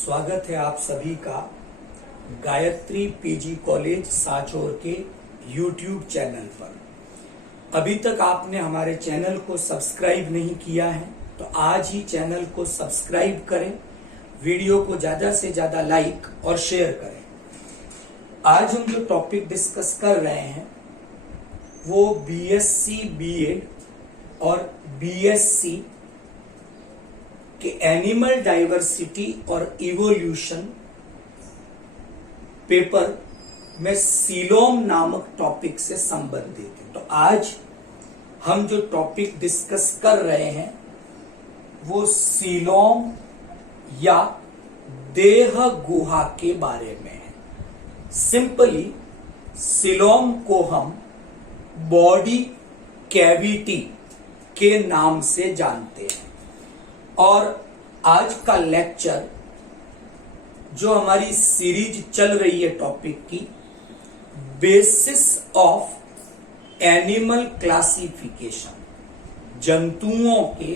स्वागत है आप सभी का गायत्री पीजी कॉलेज साचोर के YouTube चैनल पर। अभी तक आपने हमारे चैनल को सब्सक्राइब नहीं किया है तो आज ही चैनल को सब्सक्राइब करें, वीडियो को ज्यादा से ज्यादा लाइक और शेयर करें। आज हम जो टॉपिक डिस्कस कर रहे हैं वो बीएससी बीएड और बीएससी कि एनिमल डाइवर्सिटी और इवोल्यूशन पेपर में सीलोम नामक टॉपिक से संबंधित है। तो आज हम जो टॉपिक डिस्कस कर रहे हैं वो सीलोम या देह गुहा के बारे में है। सिंपली सीलोम को हम बॉडी कैविटी के नाम से जानते हैं। और आज का लेक्चर जो हमारी सीरीज चल रही है टॉपिक की, बेसिस ऑफ एनिमल क्लासिफिकेशन, जंतुओं के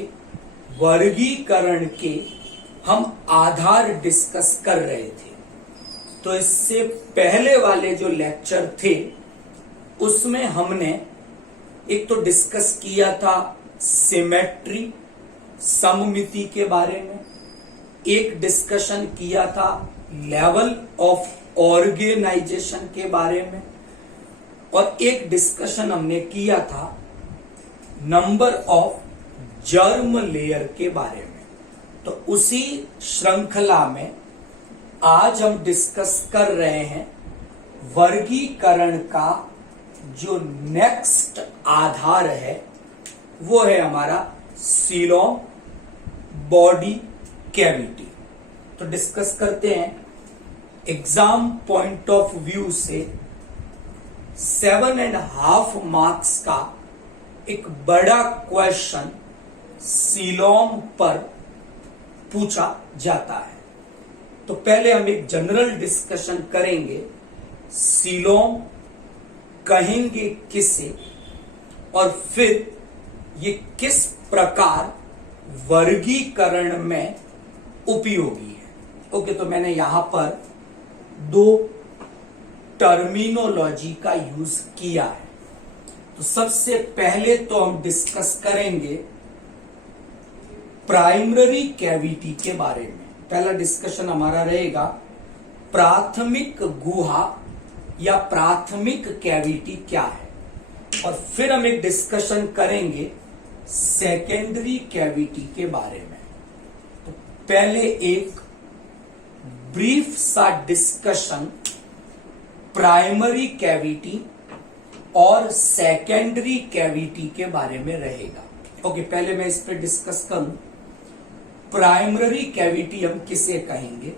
वर्गीकरण के हम आधार डिस्कस कर रहे थे। तो इससे पहले वाले जो लेक्चर थे उसमें हमने एक तो डिस्कस किया था सिमेट्री, सममिति के बारे में, एक डिस्कशन किया था लेवल ऑफ ऑर्गेनाइजेशन के बारे में, और एक डिस्कशन हमने किया था नंबर ऑफ जर्म लेयर के बारे में। तो उसी श्रृंखला में आज हम डिस्कस कर रहे हैं वर्गीकरण का जो नेक्स्ट आधार है वो है हमारा सीलोम बॉडी कैविटी। तो डिस्कस करते हैं। एग्जाम पॉइंट ऑफ व्यू से 7.5 मार्क्स का एक बड़ा क्वेश्चन सीलोम पर पूछा जाता है। तो पहले हम एक जनरल डिस्कशन करेंगे, सीलोम कहेंगे किसे और फिर ये किस प्रकार वर्गीकरण में उपयोगी है। ओके, तो मैंने यहां पर दो टर्मिनोलॉजी का यूज किया है। तो सबसे पहले तो हम डिस्कस करेंगे प्राइमरी कैविटी के बारे में। पहला डिस्कशन हमारा रहेगा प्राथमिक गुहा या प्राथमिक कैविटी क्या है, और फिर हम एक डिस्कशन करेंगे सेकेंडरी कैविटी के बारे में। तो पहले एक ब्रीफ सा डिस्कशन प्राइमरी कैविटी और सेकेंडरी कैविटी के बारे में रहेगा। ओके, पहले मैं इस पे डिस्कस करूं प्राइमरी कैविटी हम किसे कहेंगे।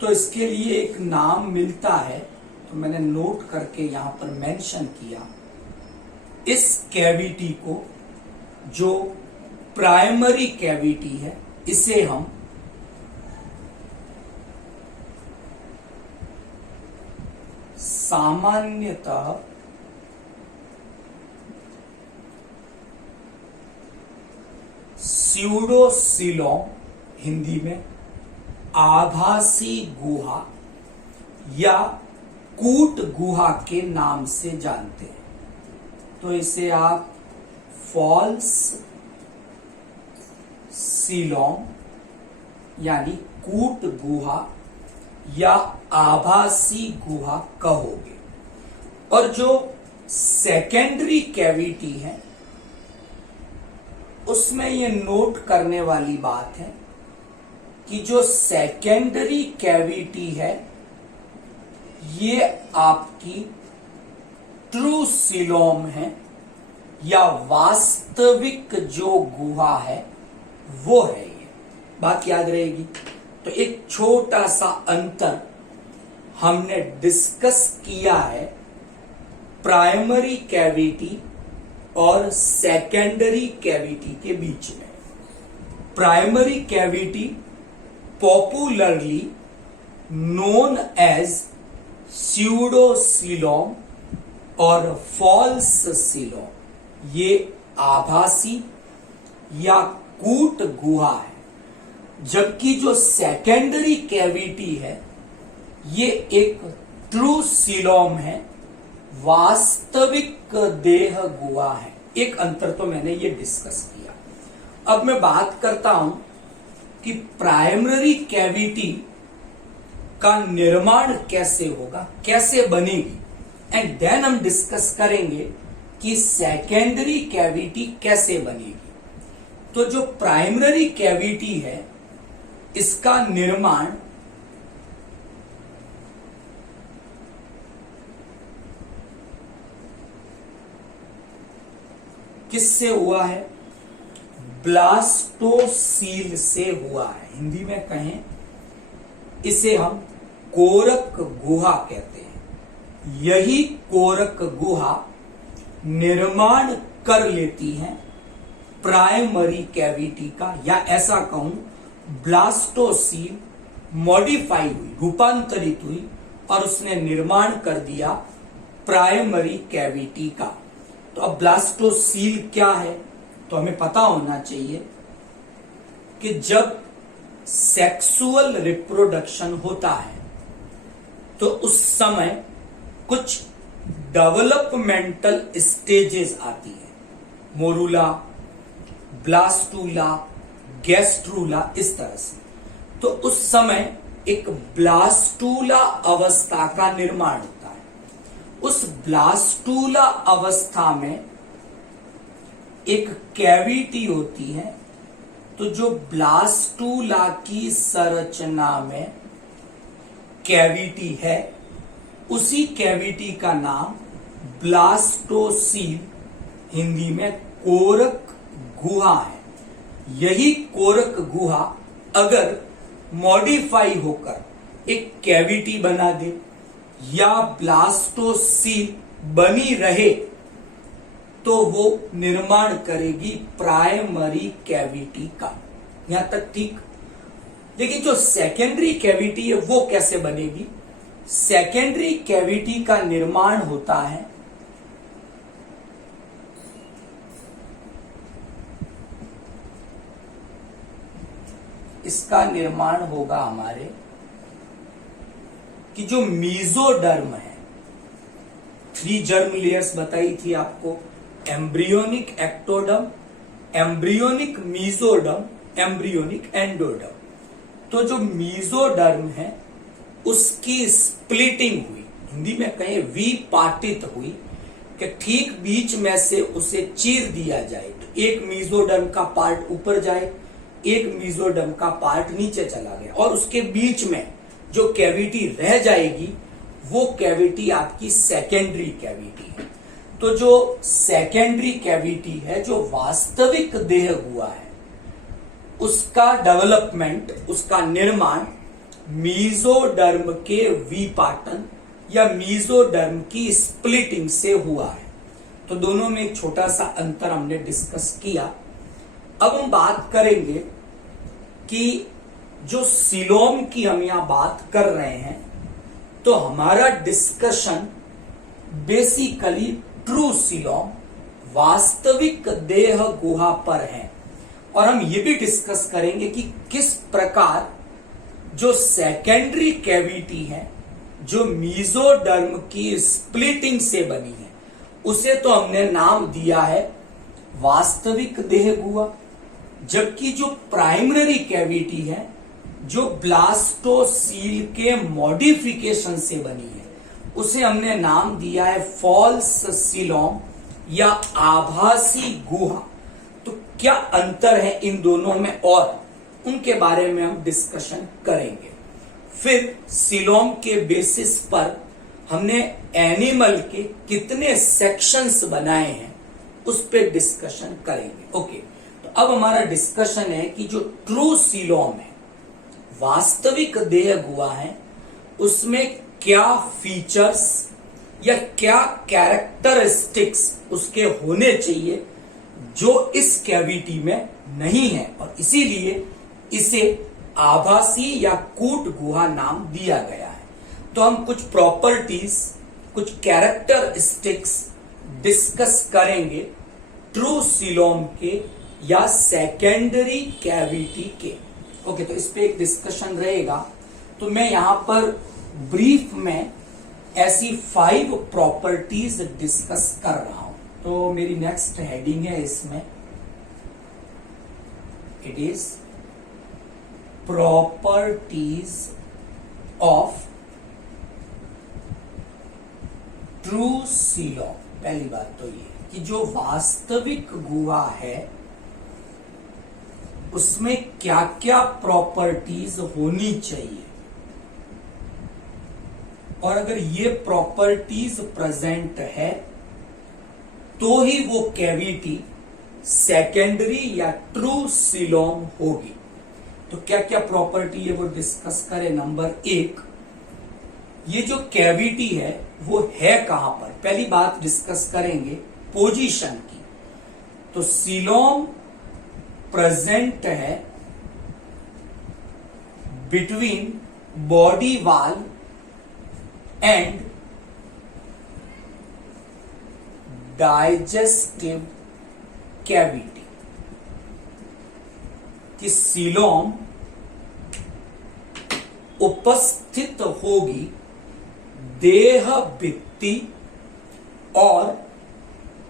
तो इसके लिए एक नाम मिलता है, तो मैंने नोट करके यहां पर मेंशन किया। इस कैविटी को जो प्राइमरी कैविटी है इसे हम सामान्यतः स्यूडोसीलोम, हिंदी में आभासी गुहा या कूट गुहा के नाम से जानते हैं। तो इसे आप फॉल्स सीलोम यानी कूट गुहा या आभासी गुहा कहोगे। और जो सेकेंडरी कैविटी है उसमें ये नोट करने वाली बात है कि जो सेकेंडरी कैविटी है ये आपकी ट्रू सीलोम है या वास्तविक जो गुहा है वो है। ये बात याद रहेगी। तो एक छोटा सा अंतर हमने डिस्कस किया है प्राइमरी कैविटी और सेकेंडरी कैविटी के बीच में। Primary cavity popularly known as pseudocoelom और फॉल्स सीलोम, ये आभासी या कूट गुहा है। जबकि जो सेकेंडरी कैविटी है ये एक ट्रू सीलोम है, वास्तविक देह गुहा है। एक अंतर तो मैंने ये डिस्कस किया। अब मैं बात करता हूं कि प्राइमरी कैविटी का निर्माण कैसे होगा, कैसे बनेगी, एंड देन हम डिस्कस करेंगे कि सेकेंडरी कैविटी कैसे बनेगी। तो जो प्राइमरी कैविटी है इसका निर्माण किससे हुआ है? ब्लास्टोसील से हुआ है। हिंदी में कहें इसे हम कोरक गुहा कहते हैं। यही कोरक गुहा निर्माण कर लेती है प्राइमरी कैविटी का, या ऐसा कहूं ब्लास्टोसील मॉडिफाई हुई, रूपांतरित हुई और उसने निर्माण कर दिया प्राइमरी कैविटी का। तो अब ब्लास्टोसील क्या है तो हमें पता होना चाहिए कि जब सेक्सुअल रिप्रोडक्शन होता है तो उस समय कुछ डेवलपमेंटल स्टेजेस आती है, मोरूला, ब्लास्टूला, गैस्ट्रूला, इस तरह से। तो उस समय एक ब्लास्टूला अवस्था का निर्माण होता है। उस ब्लास्टूला अवस्था में एक कैविटी होती है। तो जो ब्लास्टूला की संरचना में कैविटी है उसी कैविटी का नाम ब्लास्टोसील, हिंदी में कोरक गुहा है। यही कोरक गुहा अगर मॉडिफाई होकर एक कैविटी बना दे या ब्लास्टोसील बनी रहे तो वो निर्माण करेगी प्राइमरी कैविटी का। यहां तक ठीक। लेकिन जो सेकेंडरी कैविटी है वो कैसे बनेगी? सेकेंडरी कैविटी का निर्माण होता है इसका निर्माण होगा हमारे कि जो मीजोडर्म है, 3 जर्म लेयर्स बताई थी आपको, embryonic ectoderm, embryonic mesoderm, embryonic endoderm. तो जो मीजोडर्म है उसकी स्प्लिटिंग हुई, हिंदी में कहें विपाटित हुई, कि ठीक बीच में से उसे चीर दिया जाए। तो एक मीजोडर्म का पार्ट ऊपर जाए, एक मीजोडर्म का पार्ट नीचे चला गया और उसके बीच में जो कैविटी रह जाएगी वो कैविटी आपकी सेकेंडरी कैविटी है। तो जो सेकेंडरी कैविटी है, जो वास्तविक देह हुआ है, उसका डेवलपमेंट, उसका निर्माण मीजोडर्म के विपाटन या मीजोडर्म की स्प्लिटिंग से हुआ है। तो दोनों में एक छोटा सा अंतर हमने डिस्कस किया। अब हम बात करेंगे कि जो सीलोम की हम यहां बात कर रहे हैं तो हमारा डिस्कशन बेसिकली ट्रू सीलोम, वास्तविक देह गुहा पर है। और हम ये भी डिस्कस करेंगे कि किस प्रकार जो सेकेंडरी कैविटी है, जो मीजोडर्म की स्प्लिटिंग से बनी है, उसे तो हमने नाम दिया है वास्तविक देह गुहा। जबकि जो प्राइमरी कैविटी है, जो ब्लास्टोसील के मॉडिफिकेशन से बनी है, उसे हमने नाम दिया है फॉल्स सीलोम या आभासी गुहा। तो क्या अंतर है इन दोनों में और उनके बारे में हम डिस्कशन करेंगे। फिर सीलोम के बेसिस पर हमने एनिमल के कितने सेक्शंस बनाए हैं उस पर डिस्कशन करेंगे। ओके, तो अब हमारा डिस्कशन है कि जो ट्रू सीलोम है, वास्तविक देह गुहा है, उसमें क्या फीचर्स या क्या कैरेक्टरिस्टिक्स उसके होने चाहिए जो इस कैविटी में नहीं है, और इसीलिए इसे आभासी या कूट गुहा नाम दिया गया है। तो हम कुछ प्रॉपर्टीज, कुछ कैरेक्टरिस्टिक्स डिस्कस करेंगे ट्रू सीलोम के या सेकेंडरी कैविटी के। ओके, तो इस पे एक डिस्कशन रहेगा। तो मैं यहां पर ब्रीफ में ऐसी 5 प्रॉपर्टीज डिस्कस कर रहा हूं। तो मेरी नेक्स्ट हेडिंग है इसमें, it is properties of true coelom. पहली बात तो ये कि जो वास्तविक गुहा है उसमें क्या क्या प्रॉपर्टीज होनी चाहिए, और अगर ये प्रॉपर्टीज प्रेजेंट है तो ही वो कैविटी सेकेंडरी या ट्रू सीलॉम होगी। तो क्या क्या प्रॉपर्टी है वो डिस्कस करें। नंबर 1, ये जो कैविटी है वो है कहां पर। पहली बात डिस्कस करेंगे पोजीशन की। तो सीलॉम प्रेजेंट है between body wall and digestive cavity. कि सीलॉम उपस्थित होगी देह भित्ति और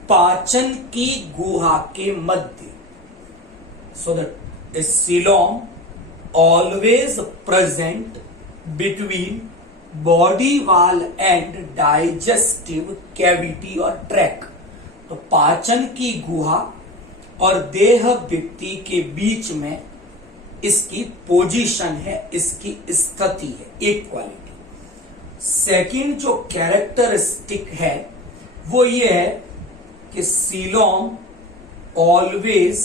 पाचन की गुहा के मध्य। So that is coelom always present between body wall and digestive cavity और ट्रैक। तो पाचन की गुहा और देह भित्ति के बीच में इसकी पोजीशन है, इसकी स्थिति है, इक्वालिटी। सेकंड जो कैरेक्टरिस्टिक है वो ये है कि सीलॉम ऑलवेज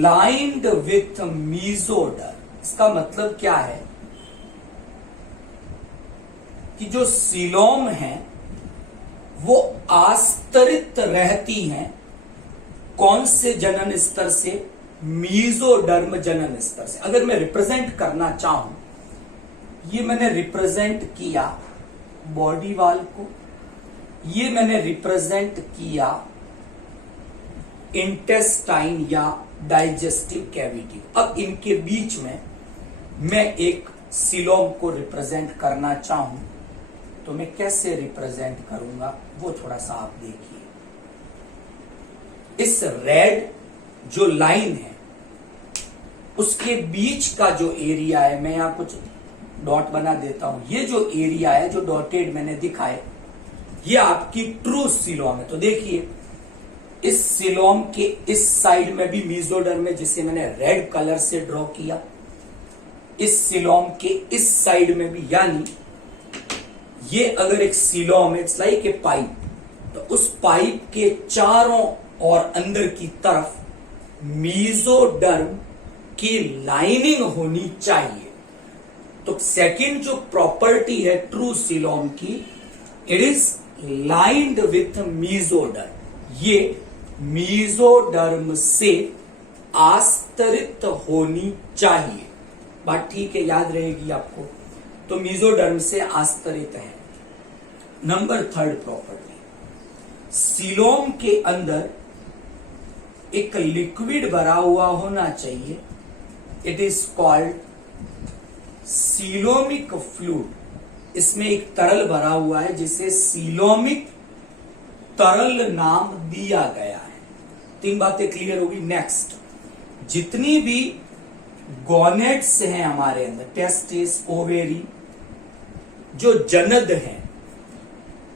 लाइंड विथ मीजोडर। इसका मतलब क्या है कि जो सीलॉम है वो आस्तरित रहती हैं कौन से जनन स्तर से, मीजोडर्म जनन स्तर से। अगर मैं रिप्रेजेंट करना चाहूं, ये मैंने रिप्रेजेंट किया बॉडी वॉल को, ये मैंने रिप्रेजेंट किया इंटेस्टाइन या डाइजेस्टिव कैविटी। अब इनके बीच में मैं एक सीलॉम को रिप्रेजेंट करना चाहूं तो मैं कैसे रिप्रेजेंट करूंगा वो थोड़ा सा आप देखिए। इस रेड जो लाइन है उसके बीच का जो एरिया है, मैं यहां कुछ डॉट बना देता हूं। ये जो एरिया है जो डॉटेड मैंने दिखाए, ये आपकी ट्रू सीलॉम है। तो देखिए इस सीलॉम के इस साइड में भी मीजोडर्म है जिसे मैंने रेड कलर से ड्रॉ किया, इस सीलॉम के इस साइड में भी, यानी ये अगर एक सीलॉम है, इट्स लाइक ए पाइप, तो उस पाइप के चारों और अंदर की तरफ मीजोडर्म की लाइनिंग होनी चाहिए। तो सेकंड जो प्रॉपर्टी है ट्रू सीलॉम की, it is lined with mesoderm. ये मीजोडर्म से आस्तरित होनी चाहिए। बात ठीक है, याद रहेगी आपको। तो मीजोडर्म से आस्तरित है। नंबर 3 प्रॉपर्टी, सीलोम के अंदर एक लिक्विड भरा हुआ होना चाहिए। It is called coelomic fluid. इसमें एक तरल भरा हुआ है जिसे सीलोमिक तरल नाम दिया गया है। 3 बातें क्लियर होगी। नेक्स्ट, जितनी भी गोनेड्स हैं हमारे अंदर, टेस्टिस, ओवेरी, जो जनद हैं,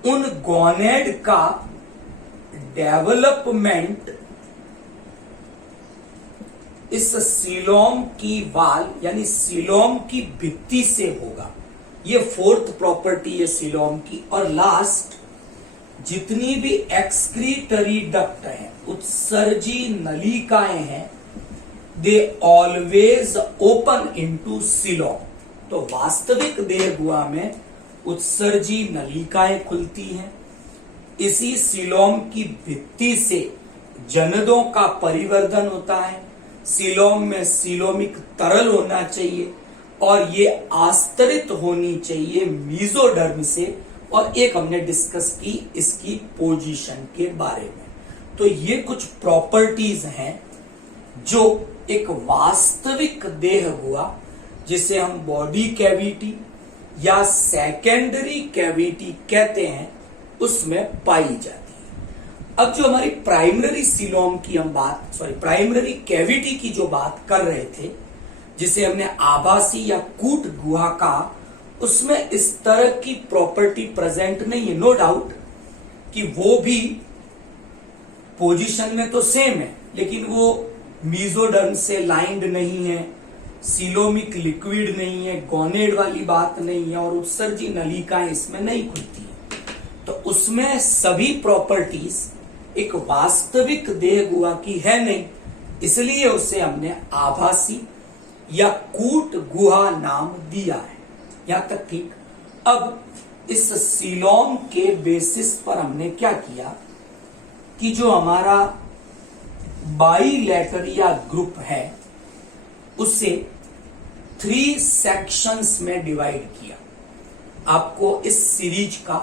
उन गोनेड का डेवलपमेंट इस सीलोम की वाल यानी सीलोम की भित्ति से होगा। ये 4th प्रॉपर्टी है सीलोम की। और लास्ट, जितनी भी एक्सक्रीटरी डक्ट हैं, उत्सर्जी नलिकाएं हैं, they always open into coelom. तो वास्तविक देह गुहा में उत्सर्जी नलिकाएं खुलती हैं। इसी सीलोम की भित्ति से जनदों का परिवर्धन होता है। सीलोम में सीलोमिक तरल होना चाहिए और ये आस्तरित होनी चाहिए मीजोडर्म से। और एक हमने डिस्कस की इसकी पोजीशन के बारे में। तो ये कुछ प्रॉपर्टीज हैं जो एक वास्तविक देह गुहा, जिसे हम बॉडी कैविटी या सेकेंडरी कैविटी कहते हैं, उसमें पाई जाती है। अब जो हमारी प्राइमरी सीलोम की हम प्राइमरी कैविटी की जो बात कर रहे थे, जिसे हमने आभासी या कूट गुहा कहा, उसमें इस तरह की प्रॉपर्टी प्रेजेंट नहीं है। नो डाउट कि वो भी पोजीशन में तो सेम है, लेकिन वो मीजोडर्म से लाइंड नहीं है, सीलोमिक लिक्विड नहीं है, गोनेड वाली बात नहीं है, और उत्सर्जी नलिकाएं इसमें नहीं खुलती है। तो उसमें सभी प्रॉपर्टीज एक वास्तविक देह गुहा की है नहीं, इसलिए उसे हमने आभासी या कूट गुहा नाम दिया है। यहां तक ठीक। अब इस सीलोम के बेसिस पर हमने क्या किया कि जो हमारा बाइलेटरिया ग्रुप है उसे 3 सेक्शंस में डिवाइड किया। आपको इस सीरीज का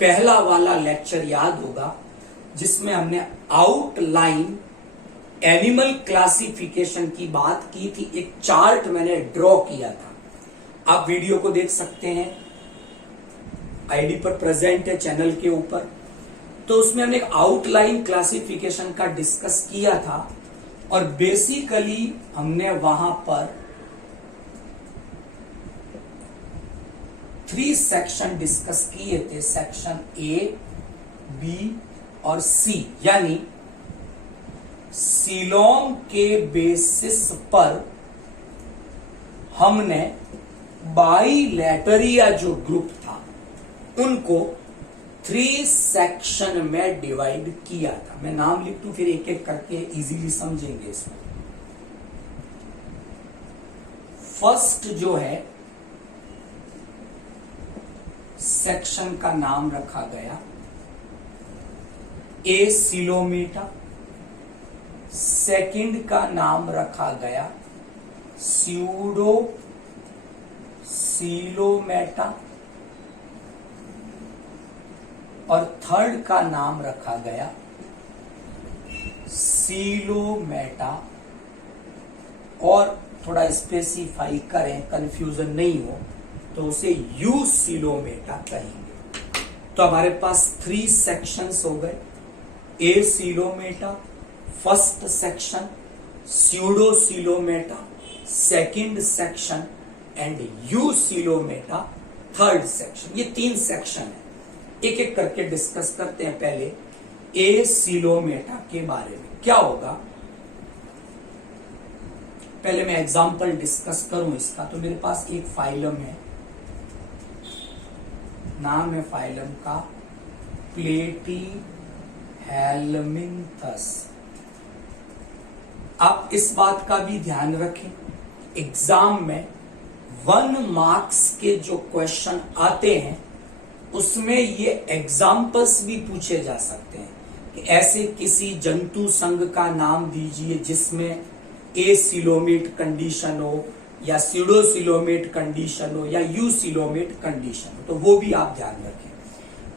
पहला वाला लेक्चर याद होगा, जिसमें हमने आउटलाइन एनिमल क्लासिफिकेशन की बात की थी। एक चार्ट मैंने ड्रॉ किया था, आप वीडियो को देख सकते हैं, आईडी पर प्रेजेंट है चैनल के ऊपर। तो उसमें हमने एक आउटलाइन क्लासिफिकेशन का डिस्कस किया था, और बेसिकली हमने वहां पर 3 सेक्शन डिस्कस किए थे, सेक्शन ए, बी और सी। यानी सीलोम के बेसिस पर हमने बाइलेटरिया जो ग्रुप था उनको 3 सेक्शन में डिवाइड किया था। मैं नाम लिख दूं, फिर एक एक करके इजीली समझेंगे इसमें। फर्स्ट जो है सेक्शन का नाम रखा गया ए सीलोमेटा, सेकंड का नाम रखा गया स्यूडो सीलोमेटा, और थर्ड का नाम रखा गया सीलोमेटा। और थोड़ा स्पेसिफाई करें, कंफ्यूजन नहीं हो, तो उसे यू सीलोमेटा कहेंगे। तो हमारे पास 3 सेक्शंस हो गए। Acoelomata first section, pseudocoelomata second section, and eucoelomata third section. ये 3 सेक्शन है, एक एक करके डिस्कस करते हैं। पहले ए सीलोमेटा के बारे में क्या होगा, पहले मैं एग्जांपल डिस्कस करूं इसका। तो मेरे पास एक फाइलम है, नाम है फाइलम का प्लेटीहेल्मिन्थस। आप इस बात का भी ध्यान रखें, एग्जाम में 1 मार्क्स के जो क्वेश्चन आते हैं उसमें ये एग्जाम्पल्स भी पूछे जा सकते हैं कि ऐसे किसी जंतु संघ का नाम दीजिए जिसमें ए सीलोमेट कंडीशन हो, या स्यूडोसिलोमेट कंडीशन हो, या यू सीलोमेट कंडीशन हो, तो वो भी आप ध्यान रखें।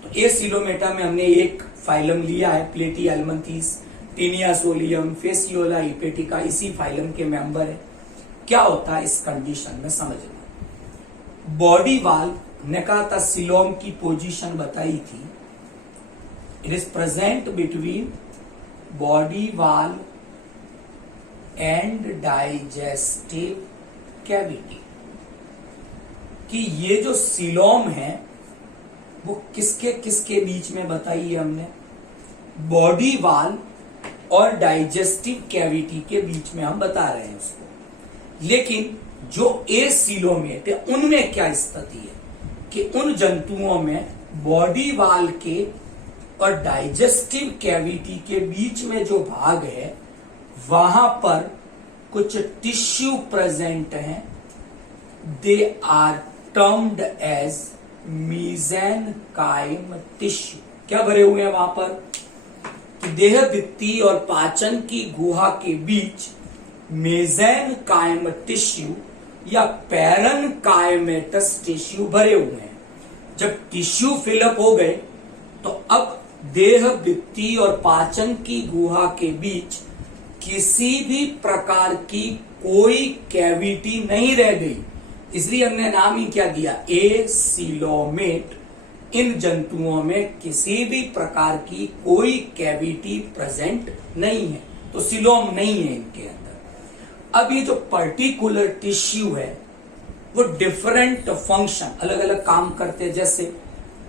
तो ए सीलोमेटा में हमने एक फाइलम लिया है प्लेटीहेल्मिन्थस, टीनियासोलियम, फेसियोला हिपेटिका, इसी फाइलम के मेंबर है। क्या होता है इस कंडीशन में समझना। बॉडी वाल्व ने कहा था, सीलोम की पोजीशन बताई थी, it is present between body valve and digestive cavity. कि ये जो सीलोम है वो किसके किसके बीच में बताई है हमने, बॉडी वाल्व और डाइजेस्टिव कैविटी के बीच में हम बता रहे हैं उसको। लेकिन जो ए सीलोमेट है उनमें क्या स्थिति है कि उन जंतुओं में बॉडी वाल के और डाइजेस्टिव कैविटी के बीच में जो भाग है वहां पर कुछ टिश्यू प्रेजेंट हैं, they are termed as mesenchyme tissue. क्या भरे हुए हैं वहां पर कि देह भित्ति और पाचन की गुहा के बीच मेजेनकाइम टिश्यू या पैरेनकाइमेटस टिश्यू भरे हुए हैं। जब टिश्यू फिलअप हो गए तो अब देह भित्ति और पाचन की गुहा के बीच किसी भी प्रकार की कोई कैविटी नहीं रह गई, इसलिए हमने नाम ही क्या दिया, एसीलोमेट। इन जंतुओं में किसी भी प्रकार की कोई कैविटी प्रेजेंट नहीं है, तो सिलोम नहीं है इनके अंदर। अब ये जो पर्टिकुलर टिश्यू है वो डिफरेंट फंक्शन, अलग अलग काम करते हैं, जैसे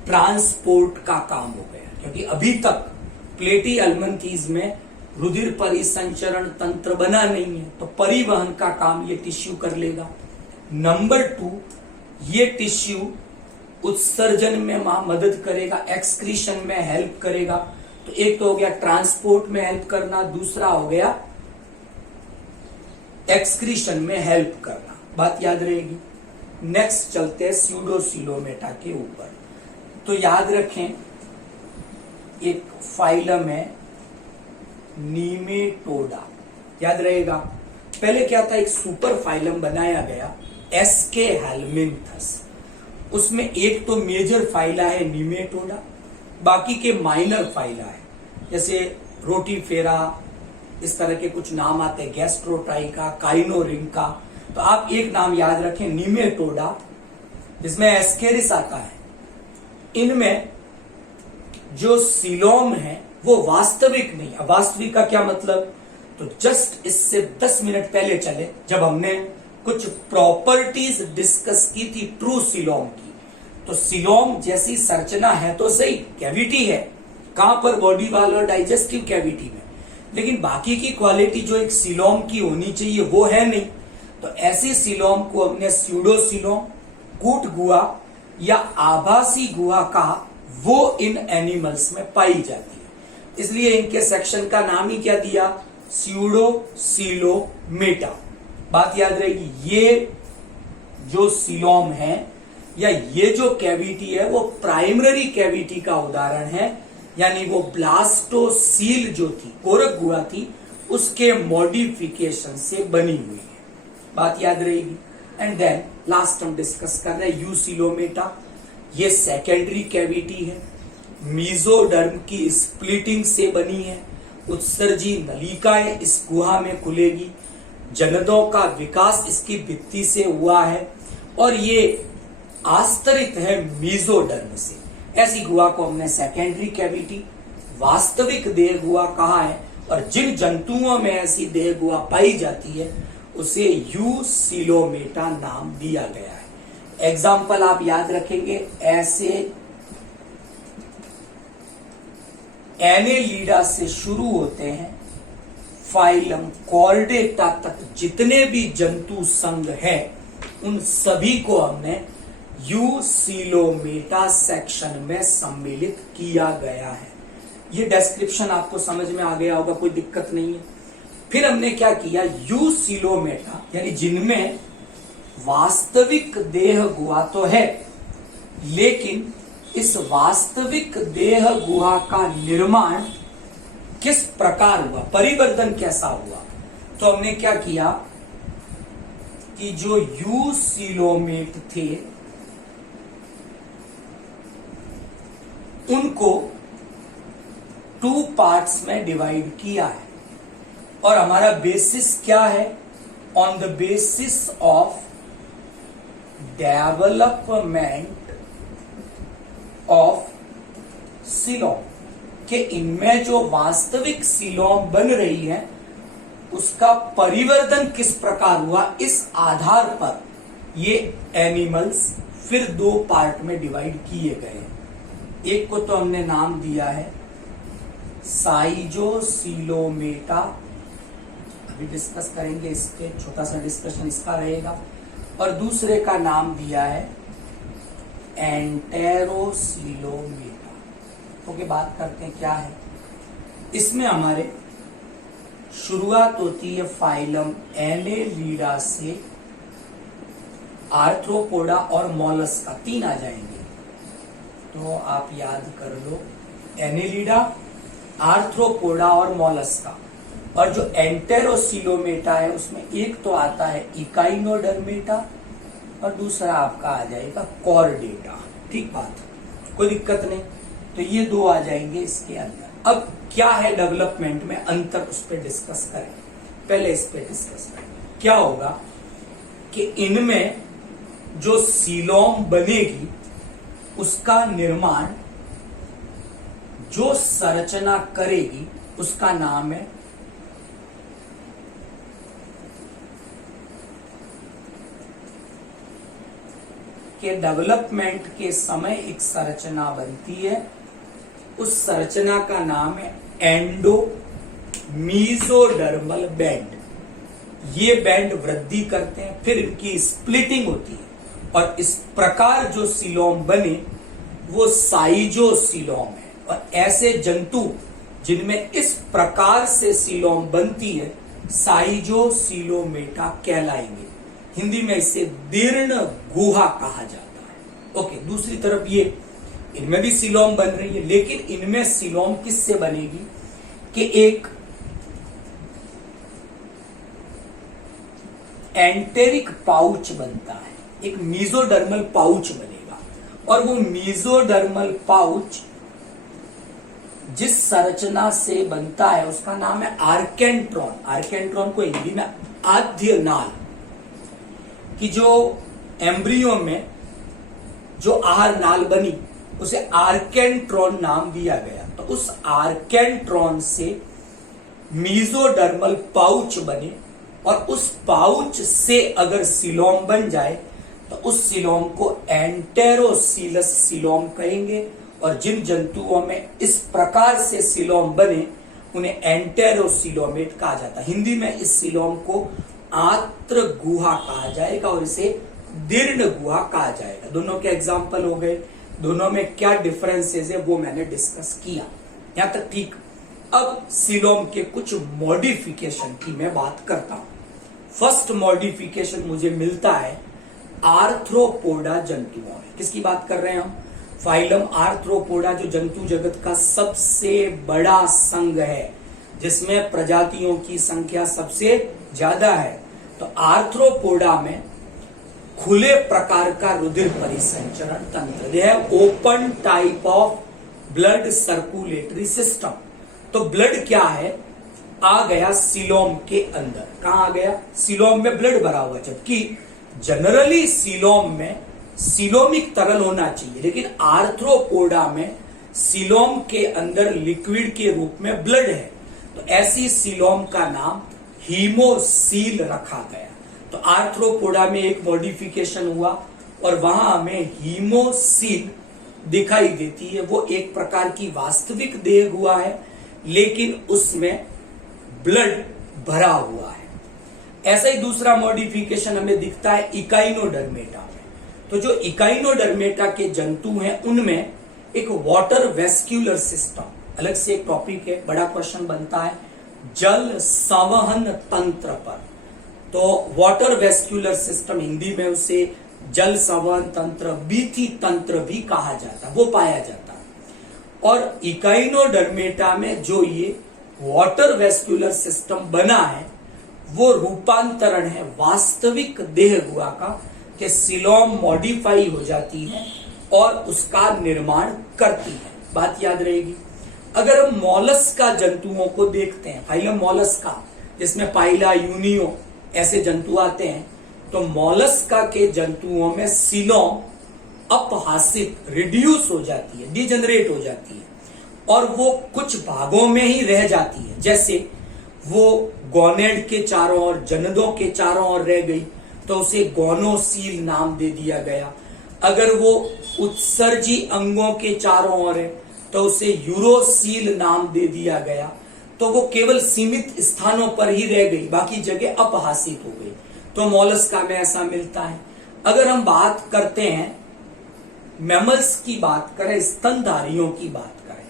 ट्रांसपोर्ट का काम हो गया, क्योंकि अभी तक प्लेटी अल्मंथीज में रुधिर परिसंचरण तंत्र बना नहीं है, तो परिवहन का काम ये टिश्यू कर लेगा। नंबर 2, ये टिश्यू उत्सर्जन में मदद करेगा, एक्सक्रीशन में हेल्प करेगा। तो एक तो हो गया ट्रांसपोर्ट में हेल्प करना, दूसरा हो गया एक्सक्रीशन में हेल्प करना, बात याद रहेगी। नेक्स्ट चलते हैं स्यूडोसिलोमेटा के ऊपर। तो याद रखें, एक फाइलम है नीमेटोडा, याद रहेगा। पहले क्या था, एक सुपर फाइलम बनाया गया एस्के हेलमिंथस, उसमें एक तो मेजर फाइला है नीमेटोडा, बाकी के माइनर फाइला है, जैसे रोटीफेरा, इस तरह के कुछ नाम आते हैं, गैस्ट्रोट्राइका, काइनोरिंका। तो आप एक नाम याद रखें नीमेटोडा, जिसमें एस्केरिस आता है। इनमें जो सीलोम है वो वास्तविक नहीं है। वास्तविक का क्या मतलब, तो जस्ट इससे 10 मिनट पहले चले जब हमने कुछ प्रॉपर्टीज डिस्कस की थी ट्रू सीलोम की। तो सीलोम जैसी संरचना है तो सही, कैविटी है, कहां पर, बॉडी वाल और डाइजेस्टिव कैविटी में, लेकिन बाकी की क्वालिटी जो एक सीलोम की होनी चाहिए वो है नहीं। तो ऐसी सीलोम को हमने स्यूडोसीलोम, कूट गुहा या आभासी गुहा कहा, वो इन एनिमल्स में पाई जाती है, इसलिए इनके सेक्शन का नाम ही क्या दिया, स्यूडोसिलोमेटा। बात याद रहेगी। ये जो सीलोम है या ये जो कैविटी है वो प्राइमरी कैविटी का उदाहरण है, यानी वो ब्लास्टोसील जो थी, कोरक गुहा थी, उसके मॉडिफिकेशन से बनी हुई है, बात याद रहेगी। एंड देन लास्ट हम डिस्कस कर रहे हैं यूसिलोमेटा। ये सेकेंडरी कैविटी है, मीजोडर्म की स्प्लिटिंग से बनी है, उत्सर्जी नलिकाएं इस गुहा में खुलेगी, जनदों का विकास इसकी भित्ति से हुआ है, और ये आस्तरित है मीजोडर्म से। ऐसी गुहा को हमने सेकेंडरी कैविटी, वास्तविक देह गुहा कहा है, और जिन जंतुओं में ऐसी देह गुहा पाई जाती है उसे यूसिलोमेटा नाम दिया गया है। एग्जाम्पल आप याद रखेंगे, ऐसे एनेलिडा से शुरू होते हैं, फाइलम कॉर्डेटा तक जितने भी जंतु संघ हैं उन सभी को हमने यूसिलोमेटा सेक्शन में सम्मिलित किया गया है। ये डिस्क्रिप्शन आपको समझ में आ गया होगा, कोई दिक्कत नहीं है। फिर हमने क्या किया, यूसिलोमेटा यानी जिनमें वास्तविक देह गुहा तो है, लेकिन इस वास्तविक देह गुहा का निर्माण किस प्रकार हुआ, परिवर्तन कैसा हुआ। तो हमने क्या किया कि जो यूसिलोमेट थे उनको 2 पार्ट्स में डिवाइड किया है, और हमारा बेसिस क्या है, on the basis of development of coelom, कि इनमें जो वास्तविक सीलोम बन रही है उसका परिवर्तन किस प्रकार हुआ, इस आधार पर ये एनिमल्स फिर 2 पार्ट में डिवाइड किए गए। एक को तो हमने नाम दिया है साइजोसिलोमेटा, अभी डिस्कस करेंगे, इसके छोटा सा डिस्कशन इसका रहेगा, और दूसरे का नाम दिया है एंटेरोसिलोमेटा। ओके, बात करते हैं क्या है इसमें। हमारे शुरुआत होती है फाइलम एनेलिडा से, आर्थ्रोपोडा और मोलस्का 3 आ जाएंगे, तो आप याद कर लो, एनेलिडा, आर्थ्रोपोडा और मोलस्का। और जो एंटेरोसिलोमेटा है उसमें एक तो आता है इकाइनोडर्मेटा और दूसरा आपका आ जाएगा कॉर्डेटा। ठीक बात, कोई दिक्कत नहीं। तो ये 2 आ जाएंगे इसके अंदर। अब क्या है डेवलपमेंट में अंतर, उस पर डिस्कस करें। पहले इस पे डिस्कस करें। क्या होगा कि इनमें जो सीलोम बनेगी उसका निर्माण जो संरचना करेगी उसका नाम है कि डेवलपमेंट के समय एक संरचना बनती है, उस संरचना का नाम है एंडोमीजोडर्मल बैंड। ये बैंड वृद्धि करते हैं, फिर इनकी स्प्लिटिंग होती है और इस प्रकार जो सीलोम बने वो साइजोसीलोम है। और ऐसे जंतु जिनमें इस प्रकार से सीलोम बनती है साइजोसीलोमेटा कहलाएंगे। हिंदी में इसे दीर्ण गुहा कहा जाता है। ओके, दूसरी तरफ ये इनमें भी सीलोम बन रही है, लेकिन इनमें सीलोम किससे बनेगी कि एक एंटेरिक पाउच बनता है, एक मीजोडर्मल पाउच बनेगा और वो मीजोडर्मल पाउच जिस संरचना से बनता है उसका नाम है आर्केंट्रॉन। आर्केंट्रॉन को हिंदी में आद्य नाल, कि जो एम्ब्रियो में जो आहार नाल बनी उसे आर्केंट्रॉन नाम दिया गया। तो उस आर्केंट्रॉन से मीजोडर्मल पाउच बने और उस पाउच से अगर सीलोम बन जाए तो उस सीलोम को एंटेरोसीलस सीलोम कहेंगे। और जिन जंतुओं में इस प्रकार से सीलोम बने उन्हें एंटेरोसीलोमेट कहा जाता है। हिंदी में इस सीलोम को आत्र गुहा कहा जाएगा और इसे दीर्ण गुहा कहा जाएगा। दोनों के एग्जाम्पल हो गए, दोनों में क्या डिफरेंसेस है वो मैंने डिस्कस किया, यहां तक ठीक। अब सीलोम के कुछ मॉडिफिकेशन की मैं बात करता हूं। फर्स्ट मॉडिफिकेशन मुझे मिलता है आर्थ्रोपोडा जंतुओं में। किसकी बात कर रहे हैं हम? फाइलम आर्थ्रोपोडा, जो जंतु जगत का सबसे बड़ा संघ है, जिसमें प्रजातियों की संख्या सबसे ज्यादा है। तो आर्थ्रोपोडा में खुले प्रकार का रुधिर परिसंचरण तंत्र, यह open type of blood circulatory system. तो ब्लड क्या है, आ गया सीलोम के अंदर। कहां आ गया? सीलोम में ब्लड भरा हुआ, जबकि जनरली सीलोम में सीलोमिक तरल होना चाहिए, लेकिन आर्थ्रोपोडा में सीलोम के अंदर लिक्विड के रूप में ब्लड है। तो ऐसी सीलोम का नाम हीमोसील रखा गया। तो आर्थ्रोपोडा में एक मॉडिफिकेशन हुआ और वहां हमें हीमोसील दिखाई देती है। वो एक प्रकार की वास्तविक देह हुआ है, लेकिन उसमें ब्लड भरा हुआ है। ऐसा ही दूसरा मॉडिफिकेशन हमें दिखता है इकाइनोडर्मेटा में। तो जो इकाइनोडर्मेटा के जंतु हैं उनमें एक वाटर वेस्क्यूलर सिस्टम, अलग से एक टॉपिक है, बड़ा क्वेश्चन बनता है जल संवहन तंत्र पर। तो वाटर वेस्क्यूलर सिस्टम, हिंदी में उसे जल संवहन तंत्र, बीथी तंत्र भी कहा जाता है, वो पाया जाता है। और इकाइनोडर्मेटा में जो ये वाटर वेस्क्यूलर सिस्टम बना है वो रूपांतरण है वास्तविक देह गुहा का, कि सीलोम मॉडिफाई हो जाती है और उसका निर्माण करती है। बात याद रहेगी। अगर हम मॉलस्का जंतुओं को देखते हैं, फाइलम मॉलस्का जिसमें पाइला, यूनियो ऐसे जंतु आते हैं, तो मॉलस्का के जंतुओं में सीलोम अपहासित, रिड्यूस हो जाती है, डिजेनरेट हो जाती है और वो कुछ भागों में ही रह जाती है। जैसे वो गोनेड के चारों ओर, जनदों के चारों ओर रह गई तो उसे गोनोसील नाम दे दिया गया। अगर वो उत्सर्जी अंगों के चारों ओर है तो उसे यूरोसील नाम दे दिया गया। तो वो केवल सीमित स्थानों पर ही रह गई, बाकी जगह अपहासित हो गई। तो मॉलस्का में ऐसा मिलता है। अगर हम बात करते हैं मैमल्स की बात करें, स्तनधारियों की बात करें,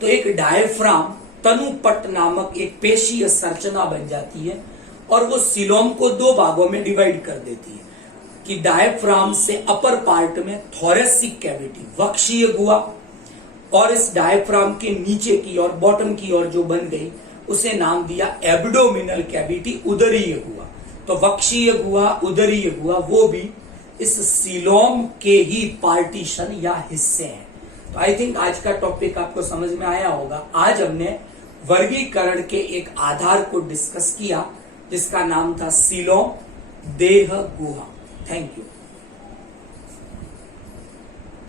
तो एक डायफ्राम, तनुपट नामक एक पेशीय संरचना बन जाती है और वो सीलोम को दो भागों में डिवाइड कर देती है कि डायफ्राम से अपर पार्ट में थोरेसिक कैविटी, वक्षीय गुहा, और इस डायफ्राम के नीचे की और बॉटम की ओर जो बन गई उसे नाम दिया एब्डोमिनल कैविटी, उदरीय गुहा। तो वक्षीय गुहा, उदरीय गुहा, वो भी इस सीलोम के ही पार्टीशन या हिस्से हैं। तो आई थिंक आज का टॉपिक आपको समझ में आया होगा। आज हमने वर्गीकरण के एक आधार को डिस्कस किया जिसका नाम था सीलोम देह गुहा। Thank you.